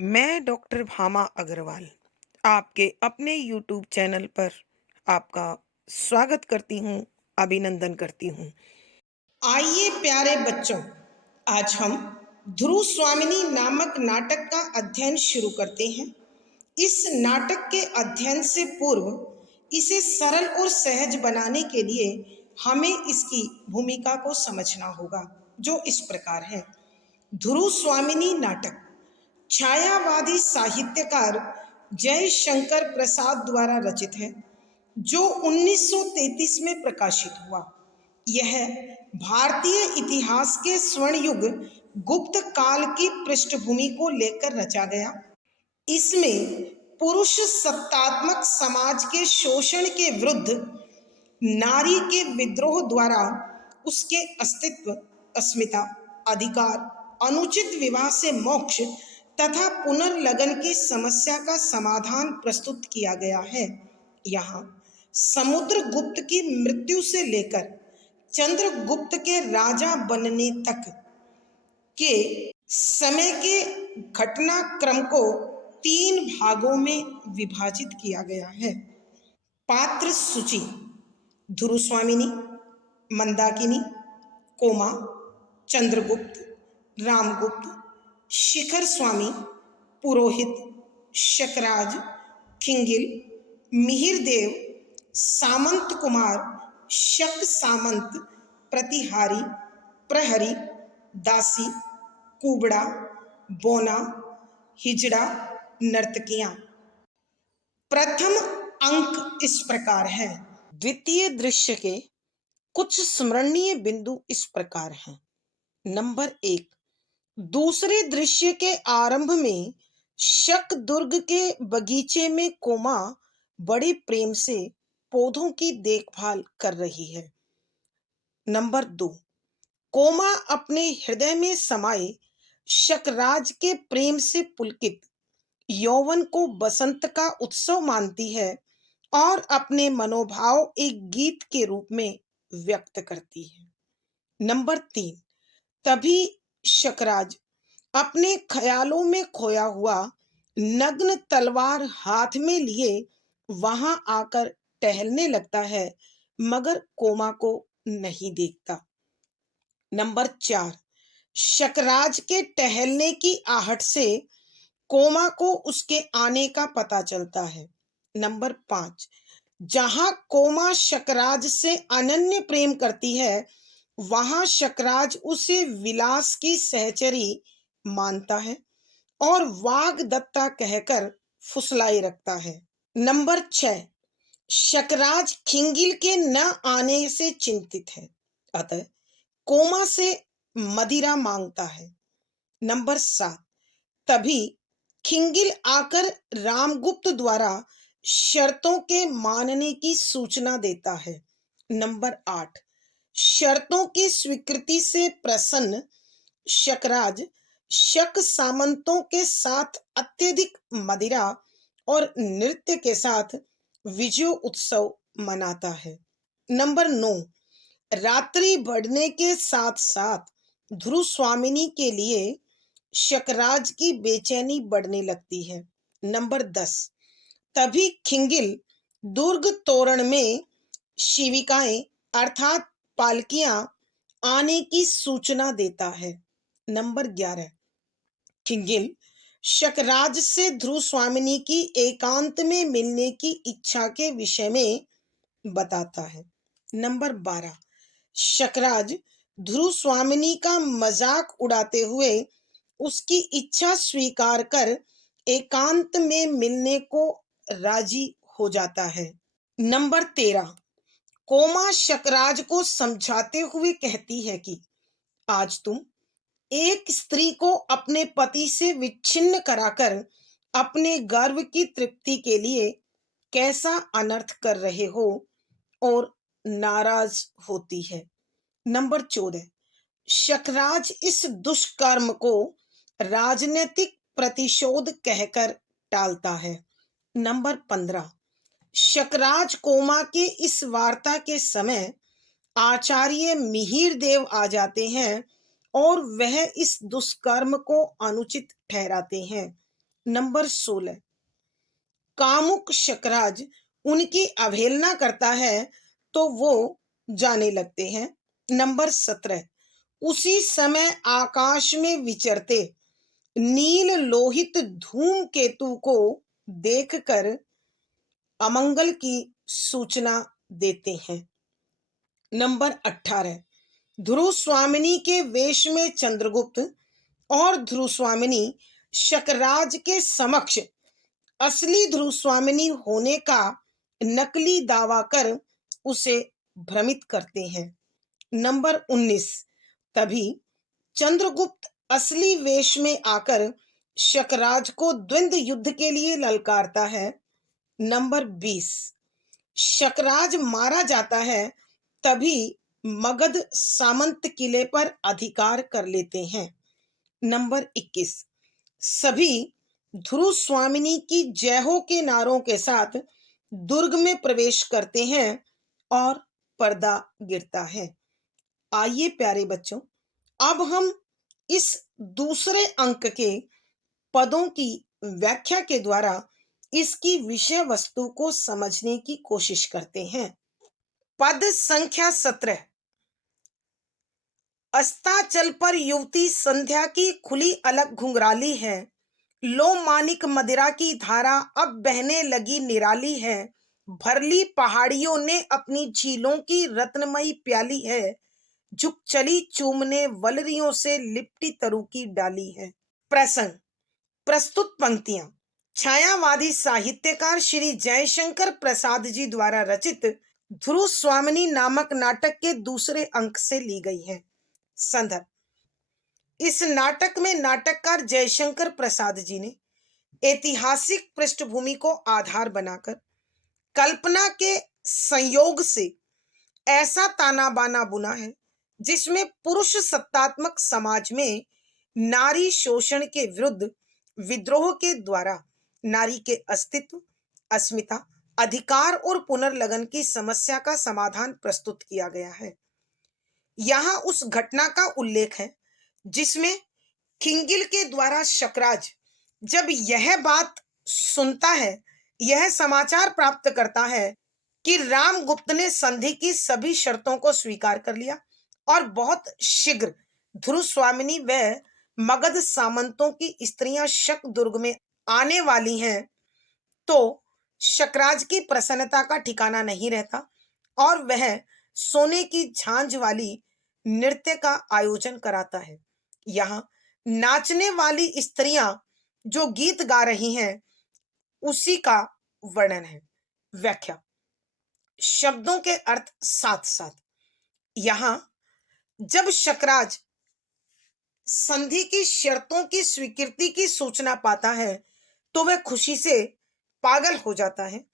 मैं डॉक्टर भामा अग्रवाल आपके अपने यूट्यूब चैनल पर आपका स्वागत करती हूँ, अभिनंदन करती हूँ। आइए प्यारे बच्चों, आज हम ध्रुव स्वामिनी नामक नाटक का अध्ययन शुरू करते हैं। इस नाटक के अध्ययन से पूर्व इसे सरल और सहज बनाने के लिए हमें इसकी भूमिका को समझना होगा, जो इस प्रकार है। ध्रुव स्वामिनी नाटक छायावादी साहित्यकार जयशंकर प्रसाद द्वारा रचित है, जो 1933 में प्रकाशित हुआ। यह भारतीय इतिहास के स्वर्ण युग गुप्त काल की पृष्ठभूमि को लेकर रचा गया। इसमें पुरुष सत्तात्मक समाज के शोषण के विरुद्ध नारी के विद्रोह द्वारा उसके अस्तित्व, अस्मिता, अधिकार, अनुचित विवाह से मोक्ष तथा पुनर्लगन की समस्या का समाधान प्रस्तुत किया गया है। यहाँ समुद्रगुप्त की मृत्यु से लेकर चंद्रगुप्त के राजा बनने तक के समय के घटनाक्रम को 3 भागों में विभाजित किया गया है। पात्र सूची: ध्रुव स्वामिनी, मंदाकिनी, कोमा, चंद्रगुप्त, रामगुप्त, शिखर स्वामी, पुरोहित, शकराज, खिंगिल, मिहिरदेव, सामंत कुमार, शक सामंत, प्रतिहारी, प्रहरी, दासी, कुबड़ा, बोना, हिजड़ा, नर्तकियां। प्रथम अंक इस प्रकार है। द्वितीय दृश्य के कुछ स्मरणीय बिंदु इस प्रकार हैं। नंबर 1, दूसरे दृश्य के आरंभ में शक दुर्ग के बगीचे में कोमा बड़े प्रेम से पौधों की देखभाल कर रही है। नंबर 2, कोमा अपने हृदय में समाये शकराज के प्रेम से पुलकित यौवन को बसंत का उत्सव मानती है और अपने मनोभाव एक गीत के रूप में व्यक्त करती है। नंबर 3, तभी शकराज अपने ख्यालों में खोया हुआ नग्न तलवार हाथ में लिए वहां आकर टहलने लगता है, मगर कोमा को नहीं देखता। नंबर 4, शकराज के टहलने की आहट से कोमा को उसके आने का पता चलता है। नंबर 5, जहां कोमा शकराज से अनन्य प्रेम करती है, वहां शकराज उसे विलास की सहचरी मानता है और वाग्दत्ता कहकर फुसलाई रखता है। नंबर 6, शकराज खिंगिल के न आने से चिंतित है, अतः कोमा से मदिरा मांगता है। नंबर 7, तभी खिंगिल आकर रामगुप्त द्वारा शर्तों के मानने की सूचना देता है। नंबर 8, शर्तों की स्वीकृति से प्रसन्न शकराज शक सामंतों के साथ अत्यधिक मदिरा और नृत्य के साथ विजय उत्सव मनाता है। नंबर 9, रात्रि बढ़ने के साथ साथ ध्रुव स्वामिनी के लिए शकराज की बेचैनी बढ़ने लगती है। नंबर 10, तभी खिंगिल दुर्ग तोरण में शिविकाएं अर्थात पालकियां आने की सूचना देता है। नंबर 11, खिंगिल शकराज से ध्रुव स्वामिनी की एकांत में मिलने की इच्छा के विषय में बताता है। नंबर 12, शकराज ध्रुव स्वामिनी का मजाक उड़ाते हुए उसकी इच्छा स्वीकार कर एकांत में मिलने को राजी हो जाता है। नंबर 13, कोमा शकराज को समझाते हुए कहती है कि आज तुम एक स्त्री को अपने पति से विच्छिन्न कराकर अपने गर्व की तृप्ति के लिए कैसा अनर्थ कर रहे हो और नाराज होती है। नंबर 14, शकराज इस दुष्कर्म को राजनीतिक प्रतिशोध कहकर टालता है। नंबर 15, शकराज कोमा के इस वार्ता के समय आचार्य मिहिरदेव आ जाते हैं और वह इस दुष्कर्म को अनुचित ठहराते हैं। नंबर 16, कामुक शकराज उनकी अवहेलना करता है तो वो जाने लगते हैं। नंबर 17, उसी समय आकाश में विचरते नील लोहित धूमकेतु को देखकर अमंगल की सूचना देते हैं। नंबर 18, ध्रुव स्वामिनी के वेश में चंद्रगुप्त और ध्रुव स्वामिनी शकराज के समक्ष असली ध्रुव स्वामिनी होने का नकली दावा कर उसे भ्रमित करते हैं। नंबर 19, तभी चंद्रगुप्त असली वेश में आकर शकराज को द्वंद्व युद्ध के लिए ललकारता है। नंबर 20, शकराज मारा जाता है तभी मगध सामंत किले पर अधिकार कर लेते हैं। नंबर 21, सभी ध्रुव स्वामिनी की जय हो के नारों के साथ दुर्ग में प्रवेश करते हैं और पर्दा गिरता है। आइए प्यारे बच्चों, अब हम इस दूसरे अंक के पदों की व्याख्या के द्वारा इसकी विषय वस्तु को समझने की कोशिश करते हैं। पद संख्या 17, अस्ताचल पर युवती संध्या की खुली अलग घुंघराली है, लो मानिक मदिरा की धारा अब बहने लगी निराली है, भरली पहाड़ियों ने अपनी झीलों की रत्नमयी प्याली है, झुक चली चूमने वलरियों से लिपटी तरु की डाली है। प्रसंग, प्रस्तुत पंक्तियां छायावादी साहित्यकार श्री जयशंकर प्रसाद जी द्वारा रचित ध्रुव स्वामिनी नामक नाटक के दूसरे अंक से ली गई है। संदर्भ, इस नाटक में नाटककार जयशंकर प्रसाद जी ने ऐतिहासिक पृष्ठभूमि को आधार बनाकर कल्पना के संयोग से ऐसा ताना बाना बुना है जिसमें पुरुष सत्तात्मक समाज में नारी शोषण के विरुद्ध विद्रोह के द्वारा नारी के अस्तित्व, अस्मिता, अधिकार और पुनर्लगन की समस्या का समाधान प्रस्तुत किया गया है। यहाँ उस घटना का उल्लेख है जिसमें खिंगिल के द्वारा शकराज जब यह बात सुनता है, यह समाचार प्राप्त करता है कि रामगुप्त ने संधि की सभी शर्तों को स्वीकार कर लिया और बहुत शीघ्र ध्रुव स्वामिनी व मगध सामंतों की स्त्रियां शक दुर्ग में आने वाली हैं, तो शकराज की प्रसन्नता का ठिकाना नहीं रहता और वह सोने की झांझ वाली नृत्य का आयोजन कराता है। यहाँ नाचने वाली स्त्रियां जो गीत गा रही हैं उसी का वर्णन है। व्याख्या, शब्दों के अर्थ साथ साथ। यहाँ जब शकराज संधि की शर्तों की स्वीकृति की सूचना पाता है तो वह खुशी से पागल हो जाता है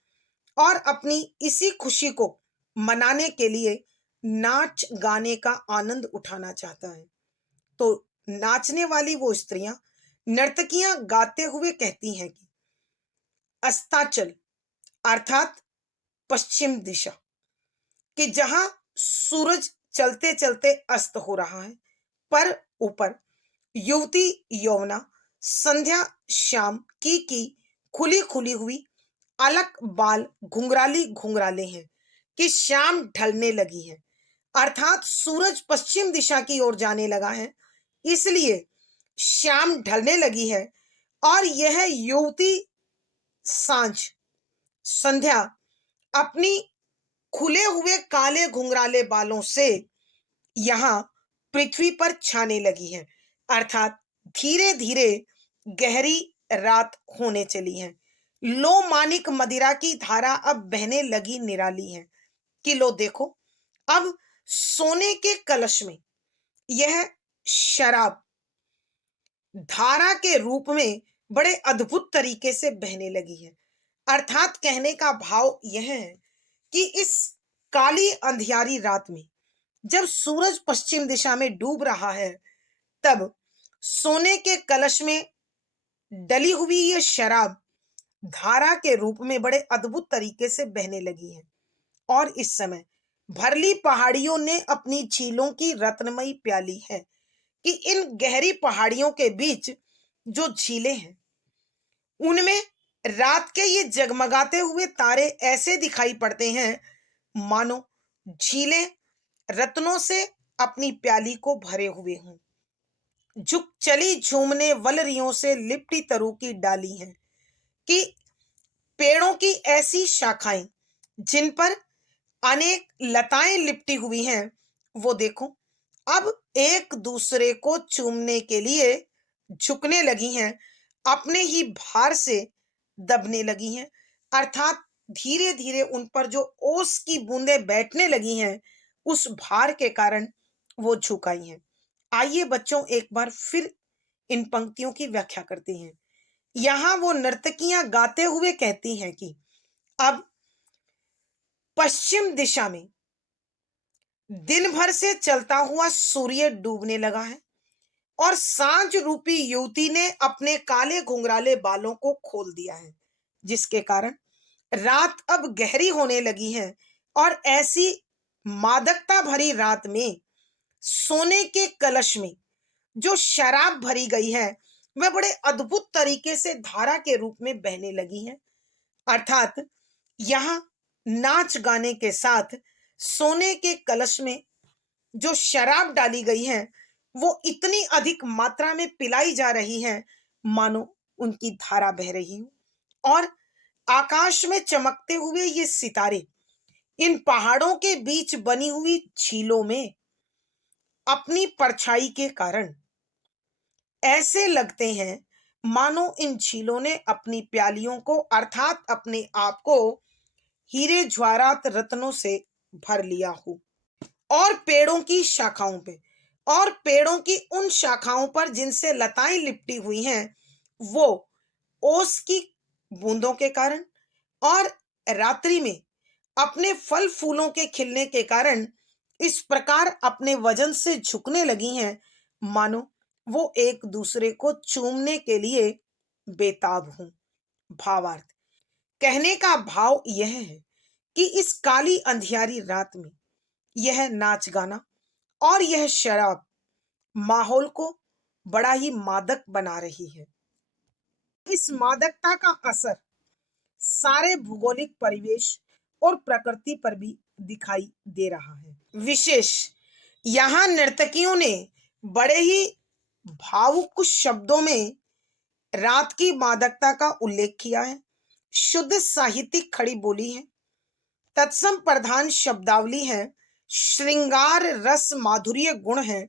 और अपनी इसी खुशी को मनाने के लिए नाच गाने का आनंद उठाना चाहता है। तो नाचने वाली वो स्त्रियां, नर्तकियां गाते हुए कहती हैं कि अस्ताचल अर्थात पश्चिम दिशा, कि जहां सूरज चलते चलते अस्त हो रहा है, पर ऊपर युवती यौवना संध्या श्याम की खुली खुली हुई अलग बाल घुंघराली घुंघराले हैं कि शाम ढलने लगी है, अर्थात सूरज पश्चिम दिशा की ओर जाने लगा है, इसलिए शाम ढलने लगी है और यह युवती सांझ संध्या अपनी खुले हुए काले घुंघराले बालों से यहाँ पृथ्वी पर छाने लगी है, अर्थात धीरे धीरे गहरी रात होने चली है। लो मानिक मदिरा की धारा अब बहने लगी निराली है कि लो देखो, अब सोने के कलश में यह शराब धारा के रूप में बड़े अद्भुत तरीके से बहने लगी है। अर्थात कहने का भाव यह है कि इस काली अंधियारी रात में जब सूरज पश्चिम दिशा में डूब रहा है, तब सोने के कलश में डली हुई यह शराब धारा के रूप में बड़े अद्भुत तरीके से बहने लगी है और इस समय भरली पहाड़ियों ने अपनी झीलों की रत्नमयी प्याली है कि इन गहरी पहाड़ियों के बीच जो झीलें हैं उनमें रात के ये जगमगाते हुए तारे ऐसे दिखाई पड़ते हैं मानो झीलें रत्नों से अपनी प्याली को भरे हुए हों। झुक चली झूमने वलरियों से लिपटी तरु की डाली हैं कि पेड़ों की ऐसी शाखाएं जिन पर अनेक लताएं लिपटी हुई हैं, वो देखो अब एक दूसरे को चूमने के लिए झुकने लगी हैं, अपने ही भार से दबने लगी हैं। अर्थात धीरे धीरे उन पर जो ओस की बूंदें बैठने लगी हैं, उस भार के कारण वो झुकाई हैं। आइए बच्चों एक बार फिर इन पंक्तियों की व्याख्या करते हैं। यहाँ वो नर्तकियां गाते हुए कहती हैं कि अब पश्चिम दिशा में दिन भर से चलता हुआ सूर्य डूबने लगा है और सांझ रूपी युवती ने अपने काले घुंघराले बालों को खोल दिया है, जिसके कारण रात अब गहरी होने लगी है। और ऐसी मादकता भरी रात में सोने के कलश में जो शराब भरी गई है, वह बड़े अद्भुत तरीके से धारा के रूप में बहने लगी है। अर्थात यहाँ नाच गाने के साथ सोने के कलश में जो शराब डाली गई है, वो इतनी अधिक मात्रा में पिलाई जा रही है मानो उनकी धारा बह रही हो। और आकाश में चमकते हुए ये सितारे इन पहाड़ों के बीच बनी हुई झीलों में अपनी परछाई के कारण ऐसे लगते हैं मानो इन झीलों ने अपनी प्यालियों को अर्थात अपने आप को हीरे ज्वारात रत्नों से भर लिया हो। और पेड़ों की शाखाओं पे और पेड़ों की उन शाखाओं पर जिनसे लताएं लिपटी हुई हैं, वो ओस की बूंदों के कारण और रात्रि में अपने फल फूलों के खिलने के कारण इस प्रकार अपने वजन से झुकने लगी हैं मानो वो एक दूसरे को चूमने के लिए बेताब हों। भावार्थ कहने का भाव यह है कि इस काली अंधियारी रात में यह नाच गाना और यह शराब माहौल को बड़ा ही मादक बना रही है। इस मादकता का असर सारे भौगोलिक परिवेश और प्रकृति पर भी दिखाई दे रहा है। विशेष यहाँ नर्तकियों ने बड़े ही भावुक शब्दों में रात की मादकता का उल्लेख किया है। शुद्ध साहित्यिक खड़ी बोली है, तत्सम प्रधान शब्दावली है, श्रृंगार रस माधुर्य गुण है,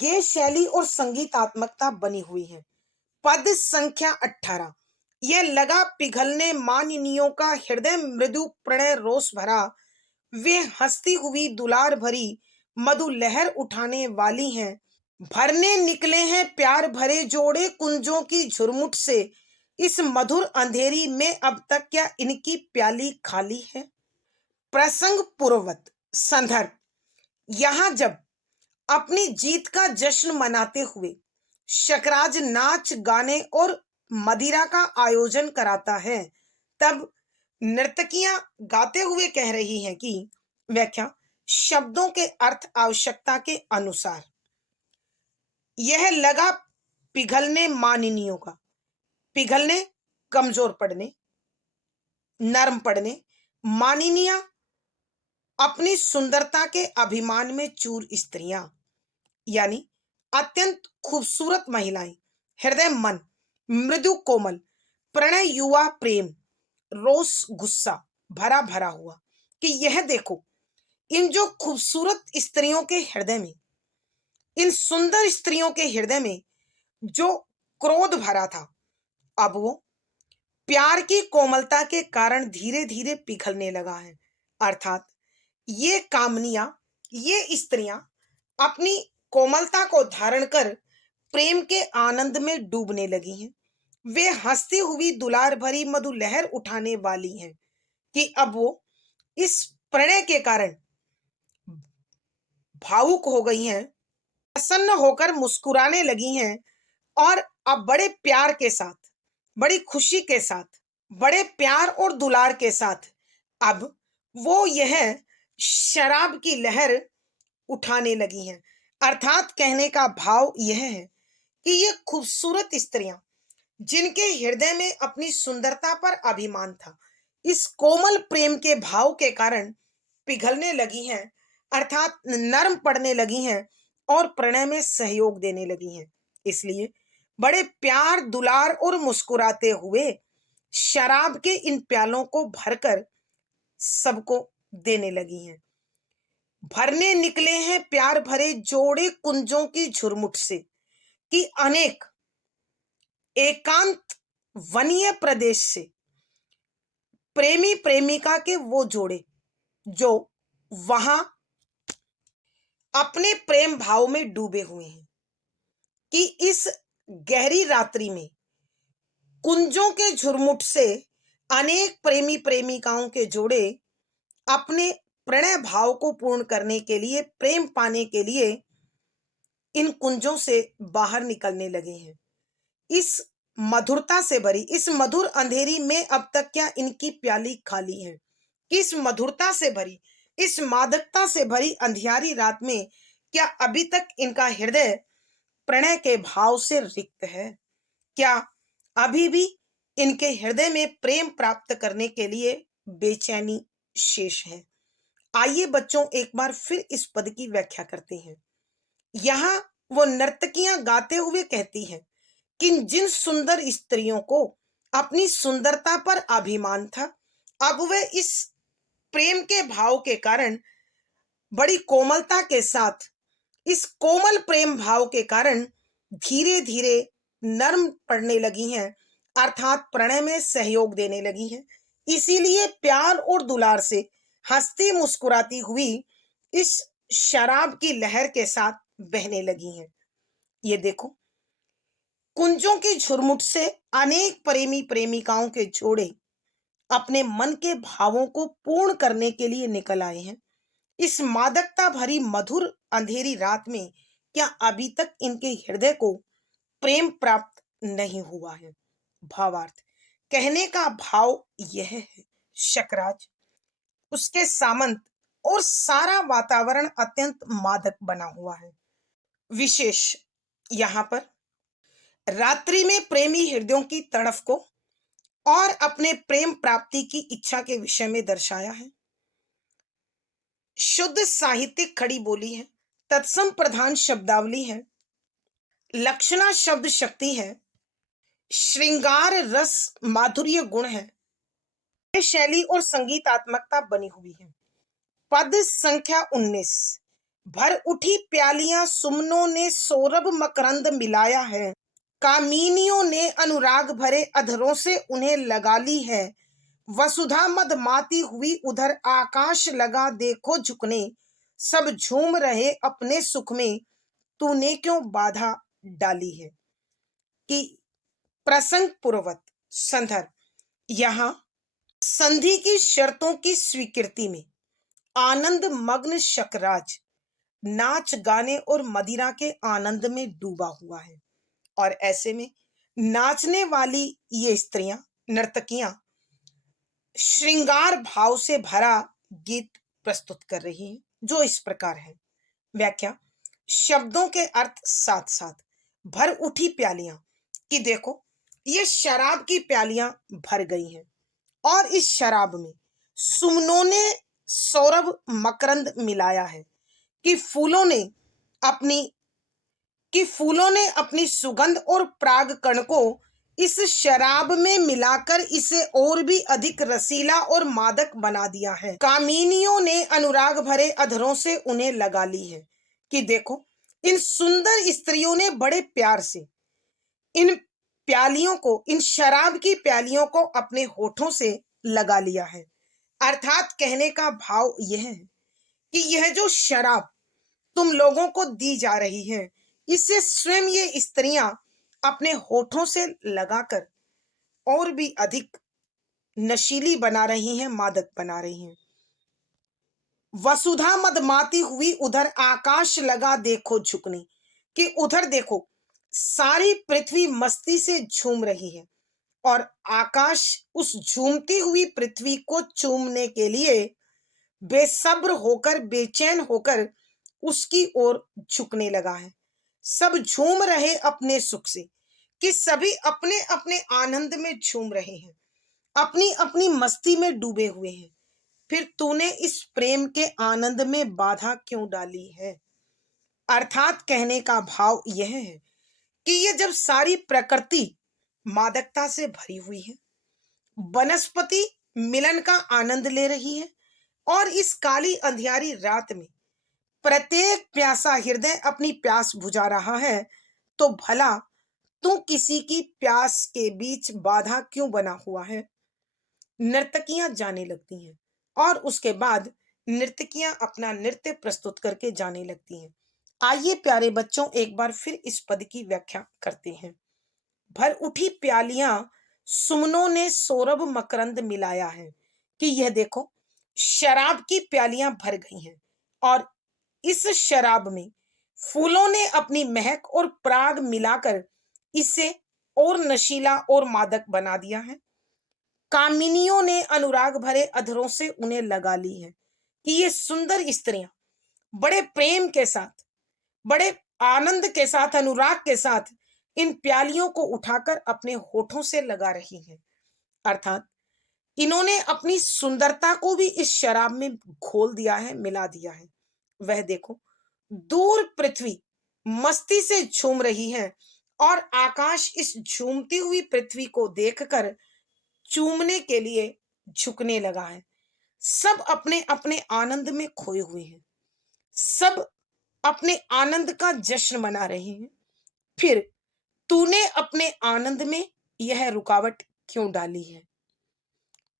गेय शैली और संगीतात्मकता बनी हुई है। पद संख्या 18 यह लगा पिघलने मानिनियों का हृदय मृदु प्रणय रोष भरा, वे हंसती हुई दुलार भरी मधु लहर उठाने वाली हैं, भरने निकले हैं प्यार भरे जोड़े कुंजों की झुरमुट से, इस मधुर अंधेरी में अब तक क्या इनकी प्याली खाली है। प्रसंग पूर्ववत संदर्भ यहाँ जब अपनी जीत का जश्न मनाते हुए शकराज नाच गाने और मदिरा का आयोजन कराता है, तब नर्तकियां गाते हुए कह रही हैं कि व्याख्या शब्दों के अर्थ आवश्यकता के अनुसार यह लगा पिघलने मानिनियों का, पिघलने कमजोर पड़ने, नरम पड़ने, मानिनिया अपनी सुंदरता के अभिमान में चूर स्त्रियां यानी अत्यंत खूबसूरत महिलाएं, हृदय मन मृदु कोमल, प्रणय युवा प्रेम, रोष गुस्सा भरा भरा हुआ कि यह देखो इन जो खूबसूरत स्त्रियों के हृदय में, इन सुंदर स्त्रियों के हृदय में जो क्रोध भरा था, अब वो प्यार की कोमलता के कारण धीरे धीरे पिघलने लगा है। अर्थात ये कामनियां, ये स्त्रियां अपनी कोमलता को धारण कर प्रेम के आनंद में डूबने लगी हैं। वे हंसती हुई दुलार भरी मधु लहर उठाने वाली हैं कि अब वो इस प्रणय के कारण भावुक हो गई हैं, प्रसन्न होकर मुस्कुराने लगी हैं और अब बड़े प्यार के साथ, बड़ी खुशी के साथ, बड़े प्यार और दुलार के साथ अब वो यह शराब की लहर उठाने लगी हैं। अर्थात कहने का भाव यह है कि ये खूबसूरत स्त्रियां जिनके हृदय में अपनी सुंदरता पर अभिमान था, इस कोमल प्रेम के भाव के कारण पिघलने लगी हैं, अर्थात नर्म पड़ने लगी हैं और प्रणय में सहयोग देने लगी हैं। इसलिए बड़े प्यार दुलार और मुस्कुराते हुए शराब के इन प्यालों को भरकर सबको देने लगी हैं। भरने निकले हैं प्यार भरे जोड़े कुंजों की झुरमुट से, कि अनेक एकांत वनीय प्रदेश से प्रेमी प्रेमिका के वो जोड़े जो वहां अपने प्रेम भाव में डूबे हुए हैं, कि इस गहरी रात्रि में कुंजों के झुरमुट से अनेक प्रेमी प्रेमिकाओं के जोड़े अपने प्रणय भाव को पूर्ण करने के लिए, प्रेम पाने के लिए इन कुंजों से बाहर निकलने लगे हैं। इस मधुरता से भरी, इस मधुर अंधेरी में अब तक क्या इनकी प्याली खाली है? इस मधुरता से भरी, इस मादकता से भरी अंधियारी रात में क्या अभी तक इनका हृदय प्रणय के भाव से रिक्त है? क्या अभी भी इनके हृदय में प्रेम प्राप्त करने के लिए बेचैनी शेष है? आइए बच्चों, एक बार फिर इस पद की व्याख्या करते हैं। यहाँ वो नर्तकियां गाते हुए कहती हैं कि जिन सुंदर स्त्रियों को अपनी सुंदरता पर अभिमान था, अब वे इस प्रेम के भाव के कारण बड़ी कोमलता के साथ, इस कोमल प्रेम भाव के कारण धीरे धीरे नर्म पड़ने लगी हैं, अर्थात प्रणय में सहयोग देने लगी हैं। इसीलिए प्यार और दुलार से हंसती मुस्कुराती हुई इस शराब की लहर के साथ बहने लगी हैं। ये देखो, कुंजों की झुरमुट से अनेक प्रेमी प्रेमिकाओं के जोड़े अपने मन के भावों को पूर्ण करने के लिए निकल आए हैं। इस मादकता भरी मधुर अंधेरी रात में क्या अभी तक इनके हृदय को प्रेम प्राप्त नहीं हुआ है? भावार्थ, कहने का भाव यह है, शकराज, उसके सामंत और सारा वातावरण अत्यंत मादक बना हुआ है। विशेष यहाँ पर रात्रि में प्रेमी हृदयों की तड़फ को और अपने प्रेम प्राप्ति की इच्छा के विषय में दर्शाया है। शुद्ध साहित्यिक खड़ी बोली है, तत्सम प्रधान शब्दावली है, लक्षणा शब्द शक्ति है, श्रृंगार रस माधुर्य गुण है, शैली और संगीतात्मकता बनी हुई है। पद संख्या 19। भर उठी प्यालियां सुमनों ने सौरभ मकरंद मिलाया है, कामिनियों ने अनुराग भरे अधरों से उन्हें लगा ली है। वसुधा मदमाती हुई उधर आकाश लगा देखो झुकने, सब झूम रहे अपने सुख में, तूने क्यों बाधा डाली है? कि प्रसंग पूर्वक संदर्भ, यहाँ संधि की शर्तों की स्वीकृति में आनंद मग्न शकराज नाच गाने और मदिरा के आनंद में डूबा हुआ है, और ऐसे में नाचने वाली ये स्त्रियां, नर्तकियां श्रृंगार भाव से भरा गीत प्रस्तुत कर रही हैं, जो इस प्रकार है। व्याख्या, शब्दों के अर्थ साथ साथ। भर उठी प्यालियां, कि देखो ये शराब की प्यालियां भर गई हैं, और इस शराब में सुमनों ने सौरभ मकरंद मिलाया है, कि फूलों ने अपनी सुगंध और पराग कण को इस शराब में मिलाकर इसे और भी अधिक रसीला और मादक बना दिया है। कामिनियों ने अनुराग भरे अधरों से उन्हें लगा ली है, कि देखो इन सुंदर स्त्रियों ने बड़े प्यार से इन प्यालियों को, इन शराब की प्यालियों को अपने होठों से लगा लिया है। अर्थात कहने का भाव यह है कि यह जो शराब तुम लोगों को दी जा रही है, इसे स्वयं ये स्त्रियां अपने होठों से लगाकर और भी अधिक नशीली बना रही हैं, मादक बना रही हैं। वसुधा मदमाती हुई उधर आकाश लगा देखो झुकने, कि उधर देखो सारी पृथ्वी मस्ती से झूम रही है, और आकाश उस झूमती हुई पृथ्वी को चूमने के लिए बेसब्र होकर, बेचैन होकर उसकी ओर झुकने लगा है। सब झूम रहे अपने सुख से, कि सभी अपने अपने आनंद में झूम रहे हैं, अपनी अपनी मस्ती में डूबे हुए हैं, फिर तूने इस प्रेम के आनंद में बाधा क्यों डाली है। अर्थात कहने का भाव यह है कि ये जब सारी प्रकृति मादकता से भरी हुई है, वनस्पति मिलन का आनंद ले रही है, और इस काली अंधियारी रात में प्रत्येक प्यासा हृदय अपनी प्यास बुझा रहा है, तो भला तू किसी की प्यास के बीच बाधा क्यों बना हुआ है। नर्तकियां जाने लगती हैं और उसके बाद नर्तकियां अपना नृत्य प्रस्तुत करके जाने लगती हैं। आइए प्यारे बच्चों, एक बार फिर इस पद की व्याख्या करते हैं। भर उठी प्यालियां सुमनों ने सौरभ मकरंद मिलाया है, कि यह देखो शराब की प्यालियां भर गई हैं, और इस शराब में फूलों ने अपनी महक और पराग मिलाकर इसे और नशीला और मादक बना दिया है। कामिनियों ने अनुराग भरे अधरों से उन्हें लगा ली है, कि ये सुंदर स्त्रियां बड़े प्रेम के साथ, बड़े आनंद के साथ, अनुराग के साथ इन प्यालियों को उठाकर अपने होठों से लगा रही हैं। अर्थात इन्होंने अपनी सुंदरता को भी इस शराब में घोल दिया है, मिला दिया है। वह देखो दूर पृथ्वी मस्ती से झूम रही है, और आकाश इस झूमती हुई पृथ्वी को देखकर चूमने के लिए झुकने लगा है। सब अपने अपने आनंद में खोए हुए हैं, सब अपने आनंद का जश्न मना रहे हैं। फिर तूने अपने आनंद में यह रुकावट क्यों डाली है।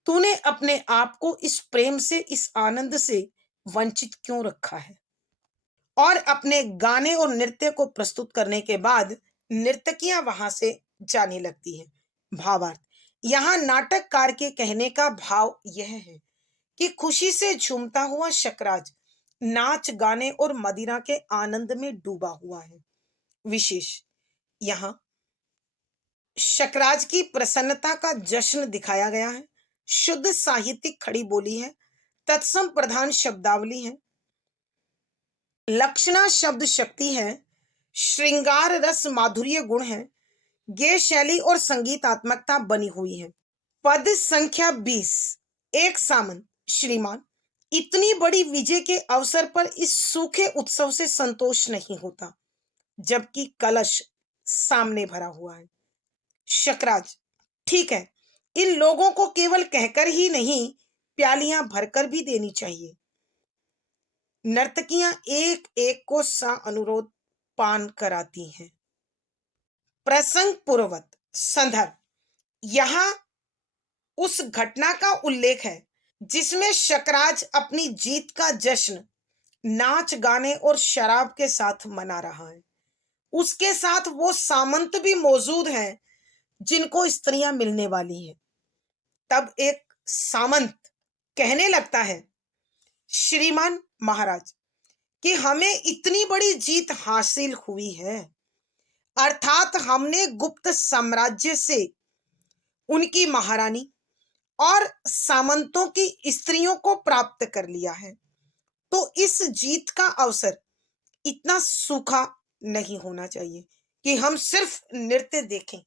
तूने अपने आप को इस प्रेम से, इस आनंद से वंचित क्यों रखा है। और अपने गाने और नृत्य को प्रस्तुत करने के बाद नर्तकियां वहां से जाने लगती हैं। भावार्थ, यहाँ नाटककार के कहने का भाव यह है कि खुशी से झूमता हुआ शकराज नाच गाने और मदिरा के आनंद में डूबा हुआ है। विशेष यहाँ शकराज की प्रसन्नता का जश्न दिखाया गया है। शुद्ध साहित्यिक खड़ी बोली है, तत्सम प्रधान शब्दावली है, लक्षणा शब्द शक्ति है, श्रृंगार रस माधुर्य गुण है, गेय शैली और संगीतात्मकता बनी हुई है। पद संख्या 20। एक सामंत श्रीमान इतनी बड़ी विजय के अवसर पर इस सूखे उत्सव से संतोष नहीं होता, जबकि कलश सामने भरा हुआ है। शकराज, ठीक है, इन लोगों को केवल कहकर ही नहीं, प्यालियां भरकर भी देनी चाहिए। नर्तकियां एक एक को सा अनुरोध पान कराती हैं। प्रसंग पूर्वत संदर्भ, यहां उस घटना का उल्लेख है जिसमें शकराज अपनी जीत का जश्न नाच गाने और शराब के साथ मना रहा है। उसके साथ वो सामंत भी मौजूद हैं जिनको स्त्रियां मिलने वाली हैं। तब एक सामंत कहने लगता है, श्रीमान महाराज, कि हमें इतनी बड़ी जीत हासिल हुई है, अर्थात हमने गुप्त साम्राज्य से उनकी महारानी और सामंतों की स्त्रियों को प्राप्त कर लिया है, तो इस जीत का अवसर इतना सूखा नहीं होना चाहिए कि हम सिर्फ नृत्य देखें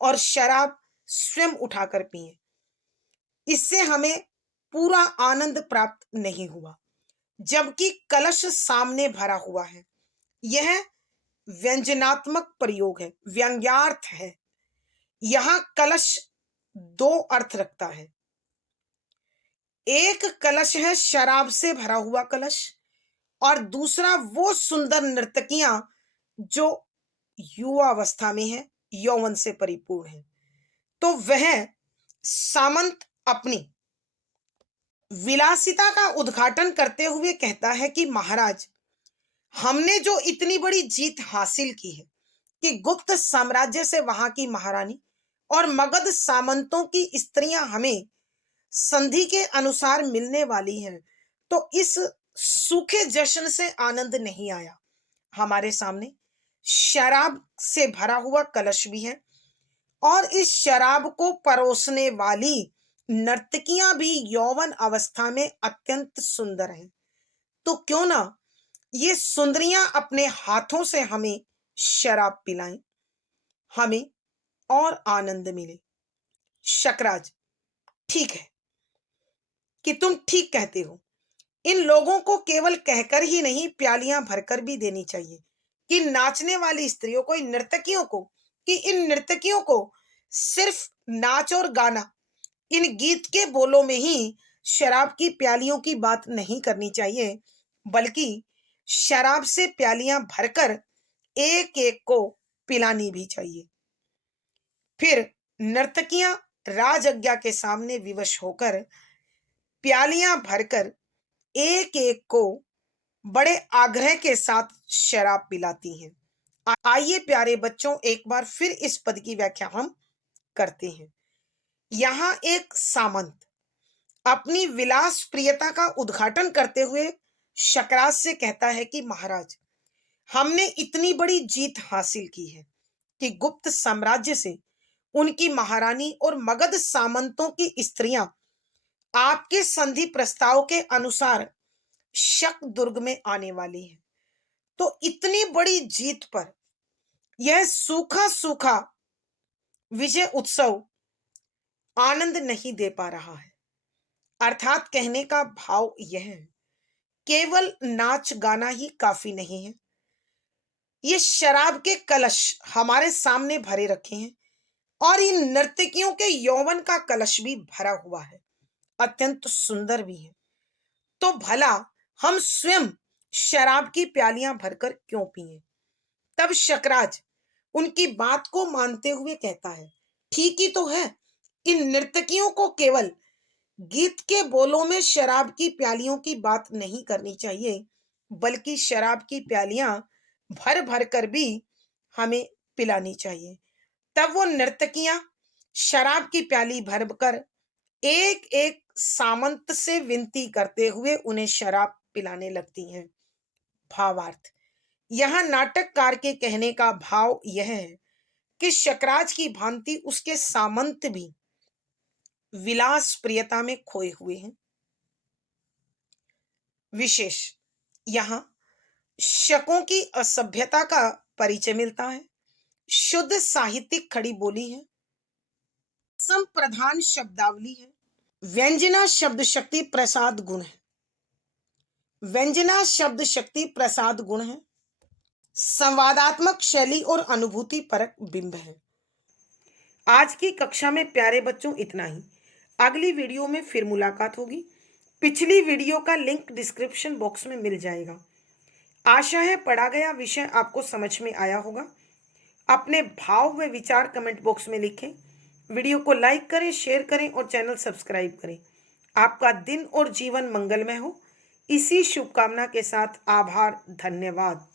और शराब स्वयं उठाकर पिएं। इससे हमें पूरा आनंद प्राप्त नहीं हुआ, जबकि कलश सामने भरा हुआ है। यह व्यंजनात्मक प्रयोग है, व्यंग्यार्थ है। यहां कलश दो अर्थ रखता है। एक कलश है शराब से भरा हुआ कलश, और दूसरा वो सुंदर नर्तकियां जो युवावस्था में है, यौवन से परिपूर्ण है। तो वह सामंत अपनी विलासिता का उद्घाटन करते हुए कहता है कि महाराज, हमने जो इतनी बड़ी जीत हासिल की है कि गुप्त साम्राज्य से वहां की महारानी और मगध सामंतों की स्त्रियां हमें संधि के अनुसार मिलने वाली हैं, तो इस सूखे जश्न से आनंद नहीं आया। हमारे सामने शराब से भरा हुआ कलश भी है, और इस शराब को परोसने वाली नर्तकियां भी यौवन अवस्था में अत्यंत सुंदर हैं। तो क्यों ना ये सुंदरियां अपने हाथों से हमें शराब पिलाएं, हमें और आनंद मिले। शकराज, ठीक है कि तुम ठीक कहते हो। इन लोगों को केवल कहकर ही नहीं, प्यालियां भरकर भी देनी चाहिए कि नाचने वाली स्त्रियों को, इन नर्तकियों को, कि इन नर्तकियों को सिर्फ नाच और गाना, इन गीत के बोलों में ही शराब की प्यालियों की बात नहीं करनी चाहिए, बल्कि शराब से प्यालियां भरकर एक एक को पिलानी भी चाहिए। फिर नर्तकियां राजज्ञा के सामने विवश होकर प्यालियां भरकर एक एक को बड़े आग्रह के साथ शराब पिलाती हैं। आइए प्यारे बच्चों, एक बार फिर इस पद की व्याख्या हम करते हैं। यहाँ एक सामंत अपनी विलास प्रियता का उद्घाटन करते हुए शकराज से कहता है कि महाराज, हमने इतनी बड़ी जीत हासिल की है कि गुप्त साम्राज्य से उनकी महारानी और मगध सामंतों की स्त्रियां आपके संधि प्रस्ताव के अनुसार शक दुर्ग में आने वाली हैं। तो इतनी बड़ी जीत पर यह सूखा सूखा विजय उत्सव आनंद नहीं दे पा रहा है। अर्थात कहने का भाव यह है, केवल नाच गाना ही काफी नहीं है। ये शराब के कलश हमारे सामने भरे रखे हैं और इन नर्तकियों के यौवन का कलश भी भरा हुआ है, अत्यंत सुंदर भी है। तो भला हम स्वयं शराब की प्यालियां भरकर क्यों पिए? तब शकराज उनकी बात को मानते हुए कहता है, ठीक ही तो है। इन नर्तकियों को केवल गीत के बोलों में शराब की प्यालियों की बात नहीं करनी चाहिए, बल्कि शराब की प्यालियां भर भर कर भी हमें पिलानी चाहिए। तब वो नर्तकियां शराब की प्याली भर कर एक एक सामंत से विनती करते हुए उन्हें शराब पिलाने लगती हैं। भावार्थ, यहाँ नाटककार के कहने का भाव यह है कि शकराज की भांति उसके सामंत भी विलास प्रियता में खोए हुए हैं। विशेष यहाँ शकों की असभ्यता का परिचय मिलता है। शुद्ध साहित्यिक खड़ी बोली है, संप्रधान शब्दावली है, व्यंजना शब्द शक्ति प्रसाद गुण है। व्यंजना शब्द शक्ति प्रसाद गुण है, संवादात्मक शैली और अनुभूति परक बिंब है। आज की कक्षा में प्यारे बच्चों इतना ही। अगली वीडियो में फिर मुलाकात होगी। पिछली वीडियो का लिंक डिस्क्रिप्शन बॉक्स में मिल जाएगा। आशा है पढ़ा गया विषय आपको समझ में आया होगा। अपने भाव व विचार कमेंट बॉक्स में लिखें। वीडियो को लाइक करें, शेयर करें और चैनल सब्सक्राइब करें। आपका दिन और जीवन मंगलमय हो, इसी शुभकामना के साथ आभार, धन्यवाद।